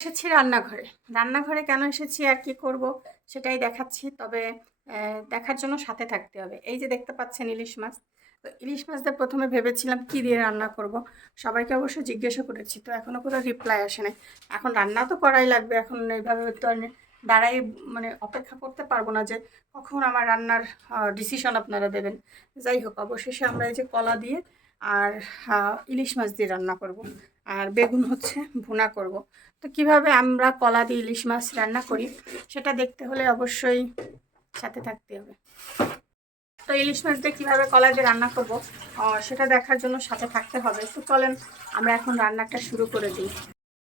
এসেছি রান্নাঘরে। রান্নাঘরে কেন এসেছি আর কি করব সেটাই দেখাচ্ছি, তবে দেখার জন্য সাথে থাকতে হবে। এই যে দেখতে পাচ্ছেন ইলিশ মাছ, তো ইলিশ মাছ দিয়ে প্রথমে ভেবেছিলাম কি দিয়ে রান্না করব। সবাইকে অবশ্য জিজ্ঞাসা করেছি, তো এখনও কোনো রিপ্লাই আসে নাই। এখন রান্না তো করাই লাগবে, এখন এইভাবে তো দাঁড়াই মানে অপেক্ষা করতে পারব না যে কখন আমার রান্নার ডিসিশন আপনারা দেবেন। যাই হোক, অবশেষে আমরা এই যে কলা দিয়ে আর ইলিশ মাছ দিয়ে রান্না করব। আর বেগুন হচ্ছে ভুনা করব। তো কীভাবে আমরা কলা দিয়ে ইলিশ মাছ রান্না করি, সেটা দেখতে হলে অবশ্যই সাথে থাকতে হবে। তো ইলিশ মাছ দিয়ে কীভাবে কলা দিয়ে রান্না করব সেটা দেখার জন্য সাথে থাকতে হবে। তো চলেন, আমরা এখন রান্নাটা শুরু করে দিই।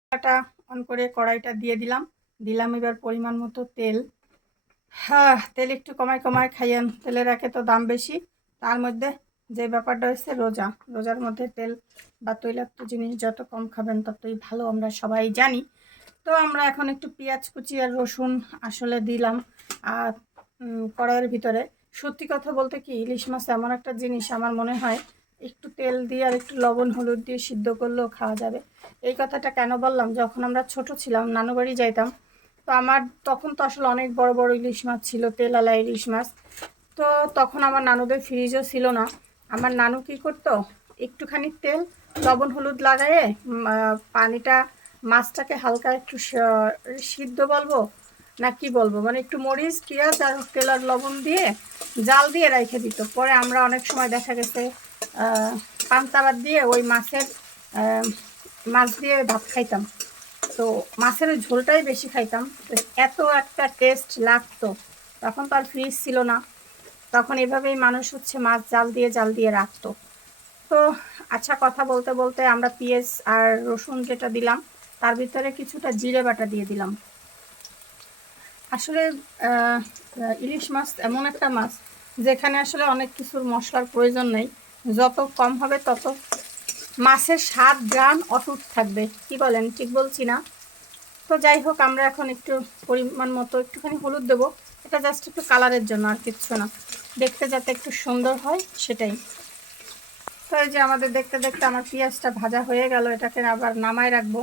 কলাটা অন করে কড়াইটা দিয়ে দিলাম। দিলাম এবার পরিমাণ মতো তেল। হ্যাঁ তেল একটু কমায় কমায় খাইয়েন। তেলের একে তো দাম বেশি, তার মধ্যে যে ব্যাপারটা হচ্ছে রোজা, রোজার মধ্যে তেল বা তৈলাক্ত জিনিস যত কম খাবেন ততই ভালো, আমরা সবাই জানি। তো আমরা এখন একটু পেঁয়াজ কুচি আর রসুন আসলে দিলাম। আর কড়াইয়ের ভিতরে। সত্যি কথা বলতে কি, ইলিশ মাছ এমন একটা জিনিস আমার মনে হয়, একটু তেল দিয়ে আর একটু লবণ, হলুদ দিয়ে সিদ্ধ করলেও খাওয়া যাবে। এই কথাটা কেন বললাম? যখন আমরা ছোট ছিলাম, নানু বাড়ি যাইতাম, তো আমার তখন তো আসলে অনেক বড় বড় ইলিশ মাছ ছিল, তেলালা ইলিশ মাছ। তো তখন আমার নানুদের ফ্রিজও ছিল না। আমার নানু কি করতো? একটুখানি তেল লবণ হলুদ লাগায়ে পানিটা মাছটাকে হালকা একটু সিদ্ধ বলব? না কি বলব? মানে একটু মরিচ পেঁয়াজ আর তেল আর লবণ দিয়ে জাল দিয়ে রেখে দিত। পরে আমরা অনেক সময় দেখা গেছে আহ, পান্তা দিয়ে ওই মাছের মাছ দিয়ে ভাত খাইতাম। তো মাছের ঝোলটাই বেশি খাইতাম। তো এত একটা টেস্ট লাগতো। তখন তো আর ফ্রিজ ছিল না। তখন এভাবেই মানুষ হচ্ছে মাছ জাল দিয়ে জাল দিয়ে রাখতো। তো আচ্ছা কথা বলতে বলতে আমরা পেঁয়াজ আর রসুন যেটা দিলাম। তার ভিতরে কিছুটা জিরে বাটা দিয়ে দিলাম। আসলে ইলিশ মাছ এমন একটা মাছ যেখানে আসলে অনেক কিছুর মশলার প্রয়োজন নেই। যত কম হবে তত মাছের স্বাদ, গ্রান অটুট থাকবে। কি বলেন? ঠিক বলছি না? তো যাই হোক, আমরা এখন একটু পরিমাণ মতো একটুখানি হলুদ দেবো। এটা জাস্ট একটু কালারের জন্য আর কিচ্ছু না। দেখতে যাতে একটু সুন্দর হয়, সেটাই। তো এই যে আমাদের দেখতে দেখতে আমার পেঁয়াজটা ভাজা হয়ে গেল, এটাকে আবার নামায় রাখব।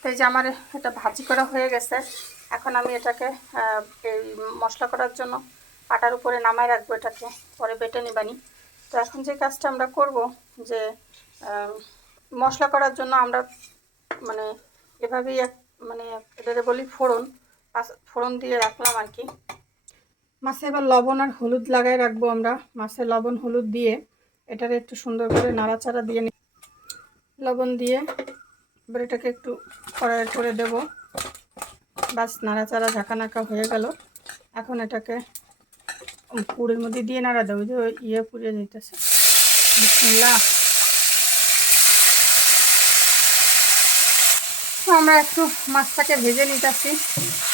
তো এই যে আমার এটা ভাজি করা হয়ে গেছে। এখন আমি এটাকে এই মশলা করার জন্য আটার উপরে নামায় রাখব এটাকে, পরে বেটে নিবানি। তো এখন যে কাজটা আমরা করব, যে মশলা করার জন্য আমরা মানে এভাবেই এক মানে এটাকে বলি ফোড়ন ফোড়ন দিয়ে রাখলাম আর কি। মাছে এবার লবণ আর হলুদ লাগাই রাখব আমরা। মাছে লবণ, হলুদ দিয়ে এটারে একটু সুন্দর করে নাড়াচাড়া দিয়ে নি- লবণ দিয়ে এবার এটাকে একটু কড়াই করে দেবো। বাস নাড়াচাড়া ঝাঁকানাকা হয়ে গেল। এখন এটাকে পুরের মধ্যে দিয়ে নাড়া দেবো। যে ইয়ে পুড়িয়ে দিতেছে বিসমিল্লাহ। আমরা একটু মাছটাকে ভেজে নিতেছি।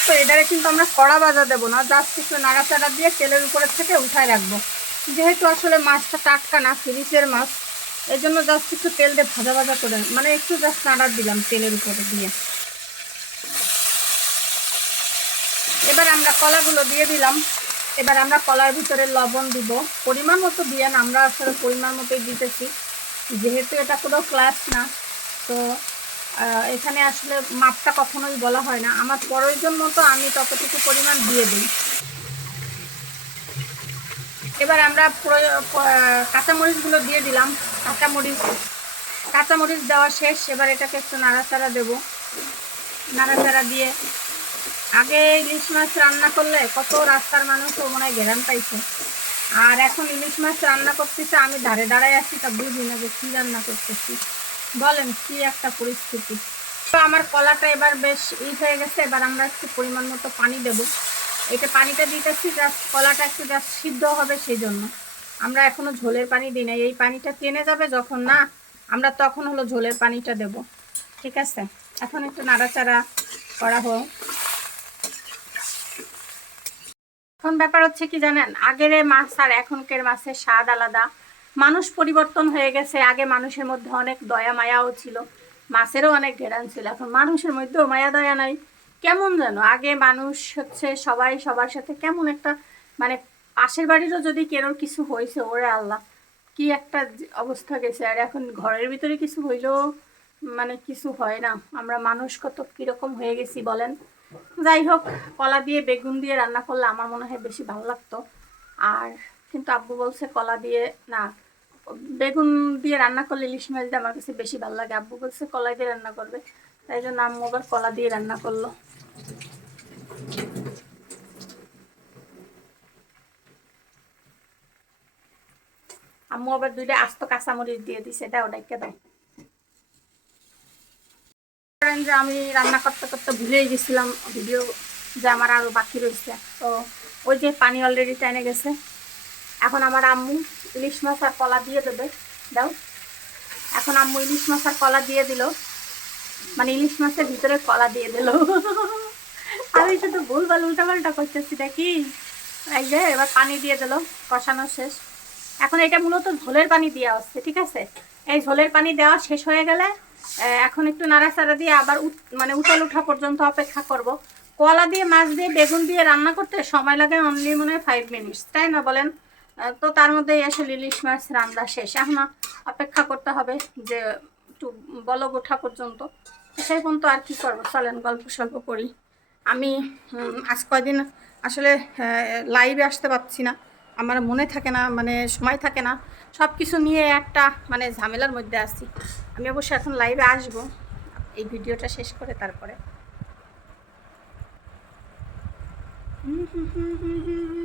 তো এটারে কিন্তু আমরা কড়া ভাজা দেবো না জাস্ট একটু নাড়াচাড়া দিয়ে তেলের উপরে থেকে উঠায় রাখব। যেহেতু আসলে মাছটা টাটকা না ফ্রিজের মাছ এই জন্য জাস্ট একটু তেল দিয়ে ভাজা ভাজা করে মানে একটু জাস্ট নাড়া দিলাম তেলের উপরে দিয়ে। এবার আমরা কলাগুলো দিয়ে দিলাম। এবার আমরা কলার ভিতরে লবণ দিব। পরিমাণ মতো দিয়ে আমরা আসলে পরিমাণ মতোই দিতেছি। যেহেতু এটা কোনো ক্লাস না, তো এখানে আসলে মাপটা কখনোই বলা হয় না। আমার প্রয়োজন মতো আমি ততটুকু পরিমাণ দিয়ে দিই। এবার আমরা কাঁচামরিচগুলো দিয়ে দিলাম। কাঁচামরিচ কাঁচামরিচ দেওয়া শেষ। এবার এটাকে একটু নাড়াচাড়া দেবো। নাড়াচাড়া দিয়ে আগে ইলিশ মাছ রান্না করলে কত রাস্তার মানুষও মনে হয় ঘেরান পাইছে। আর এখন ইলিশ মাছ রান্না করতেছে, আমি ধারে দাঁড়ায় আছি, তা বুঝি না যে কী রান্না করতেছি। বলেন, কি একটা পরিস্থিতি? তো আমার কলাটা এবার বেশ ই হয়ে গেছে, এবার আমরা একটু পরিমাণ মতো পানি দেব। এটা পানিটা দিতেছি জাস্ট কলাটা একটু জাস্ট সিদ্ধ হবে সেই জন্য আমরা এখনও ঝোলের পানি দিই না এই পানিটা টেনে যাবে যখন না, আমরা তখন হলো ঝোলের পানিটা দেব। ঠিক আছে? এখন একটু নাড়াচাড়া করা হোক। এখন ব্যাপার হচ্ছে কি জানেন, আগের মাছ আর এখনকার মাছের স্বাদ আলাদা। মানুষ পরিবর্তন হয়ে গেছে। আগে মানুষের মধ্যে অনেক দয়া মায়াও ছিল। মাছেরও অনেক ঘেরান ছিল। এখন মানুষের মধ্যেও মায়া দয়া নাই। কেমন যেন? আগে মানুষ হচ্ছে সবাই সবার সাথে কেমন একটা মানে পাশের বাড়িরও যদি কেরোর কিছু হয়েছে ওরে আল্লাহ, কি একটা অবস্থা গেছে। আর এখন ঘরের ভিতরে কিছু হইলেও মানে কিছু হয় না। আমরা মানুষ কত কীরকম হয়ে গেছি বলেন? যাই হোক, কলা দিয়ে বেগুন দিয়ে রান্না করলে আমার মনে হয় বেশি ভালো লাগতো। আর কিন্তু আব্বু বলছে কলা দিয়ে, না, বেগুন দিয়ে রান্না করলে ইলিশ মাছ দিয়ে আমার কাছে বেশি ভালো লাগে। আব্বু বলছে কলা দিয়ে রান্না করবে। তাই জন্য আম্মু আবার কলা দিয়ে রান্না করল। আম্মু আবার দুইটা আস্ত কাঁচামরিচ দিয়ে দিছে এটা ওটাকে দাও। যে আমি রান্না করতে করতে ভুলেই গেছিলাম, ভিডিও যে আমার আরও বাকি রয়েছে। তো ওই যে পানি অলরেডি টেনে গেছে। এখন আমার আম্মু ইলিশ মাছ আর কলা দিয়ে দেবে। দাও। এখন আম্মু ইলিশ মাছ আর কলা দিয়ে দিল। মানে ইলিশ মাছের ভিতরে কলা দিয়ে দিল। আমি শুধু ভুলভাল উল্টাপাল্টা করতেছি, দেখি। এই যে, এবার পানি দিয়ে দিল, কষানো শেষ। এখন এটা মূলত ঝোলের পানি দেওয়া হচ্ছে, ঠিক আছে? এই ঝোলের পানি দেওয়া শেষ হয়ে গেলে এখন একটু নাড়াচাড়া দিয়ে আবার মানে উতাল উঠা পর্যন্ত অপেক্ষা করব। কলা দিয়ে, মাছ দিয়ে, বেগুন দিয়ে রান্না করতে সময় লাগে অনলি মনে হয় ফাইভ মিনিটস তাই না বলেন? তো তার মধ্যেই আসলে ইলিশ মাছ, রান্না শেষ। এখন অপেক্ষা করতে হবে যে একটু বলক ওঠা পর্যন্ত সেই পর্যন্ত আর কি করব? চলেন, গল্প সল্প করি। আমি আজ কয়দিন আসলে লাইভে আসতে পারছি না। আমার মনে থাকে না মানে সময় থাকে না। সব কিছু নিয়ে একটা মানে ঝামেলার মধ্যে আছি। আমি অবশ্যই এখন লাইভে আসব। এই ভিডিওটা শেষ করে তারপরে। তো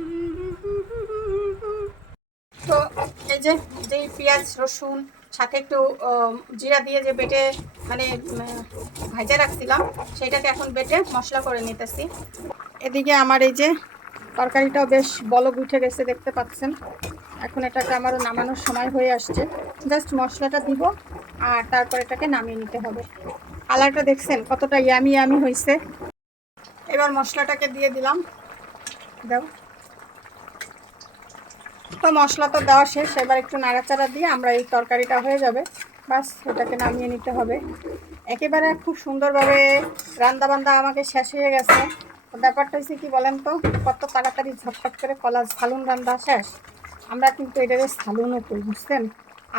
যে যে পেঁয়াজ, রসুন সাথে একটু জিরা দিয়ে যে বেটে মানে ভাজা রাখছিলাম, সেটাকে এখন বেটে মশলা করে নিতেছি। এদিকে আমার এই যে তরকারিটাও বেশ বলক উঠে গেছে, দেখতে পাচ্ছেন। এখন এটাকে আমারও নামানোর সময় হয়ে আসছে। জাস্ট মশলাটা দিব আর তারপর এটাকে নামিয়ে নিতে হবে। কালারটা দেখছেন, কতটা ইয়ামি ইয়ামি হয়েছে এবার মশলাটাকে দিয়ে দিলাম। দাও। তো মশলা তো দেওয়া শেষ, এবার একটু নাড়াচাড়া দিয়ে আমরা এই তরকারিটা হয়ে যাবে। বাস, এটাকে নামিয়ে নিতে হবে। একেবারে খুব সুন্দরভাবে রান্না বান্দা আমাকে শেষ হয়ে গেছে। ব্যাপারটা হচ্ছে কি বলেন তো, কত তাড়াতাড়ি ঝটপট করে কলা সালুন রান্না শেষ। আমরা কিন্তু এটাকে সালুনও করি, বুঝছেন?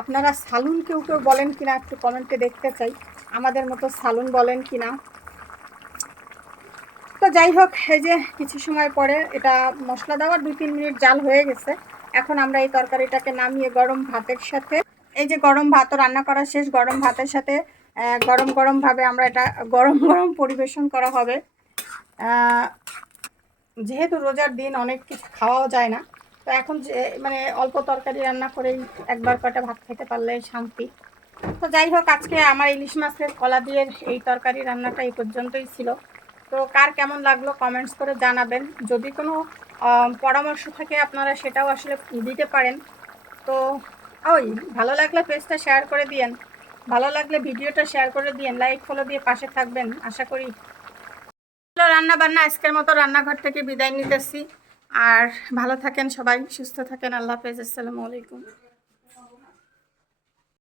আপনারা সালুন কেউ কেউ বলেন কিনা একটু কমেন্টে দেখতে চাই। আমাদের মতো সালুন বলেন কিনা। তো যাই হোক, এই যে কিছু সময় পরে এটা মশলা দেওয়ার দুই তিন মিনিট জাল হয়ে গেছে। এখন আমরা এই তরকারিটাকে নামিয়ে গরম ভাতের সাথে, এই যে গরম ভাতও রান্না করা শেষ, গরম ভাতের সাথে গরম গরমভাবে আমরা এটা গরম গরম পরিবেশন করা হবে। যেহেতু রোজার দিন অনেক কিছু খাওয়াও যায় না, তো এখন যে মানে অল্প তরকারি রান্না করেই একবার কটা ভাত খেতে পারলে শান্তি। তো যাই হোক, আজকে আমার ইলিশ মাছের কলা দিয়ে এই তরকারি রান্নাটা এই পর্যন্তই ছিল। তো কার কেমন লাগল কমেন্টস করে জানাবেন। যদি কোনো পরামর্শ থাকে আপনারা সেটাও আসলে দিতে পারেন। তো, ওই, ভালো লাগলে পেজটা শেয়ার করে দিয়েন। ভালো লাগলে ভিডিওটা শেয়ার করে দিয়েন। লাইক ফলো দিয়ে পাশে থাকবেন, আশা করি। রান্না বান্না আজকের মতো রান্নাঘর থেকে বিদায় নিতেছি। আর ভালো থাকেন সবাই, সুস্থ থাকেন। আল্লাহ হাফেজ, আসসালামু আলাইকুম।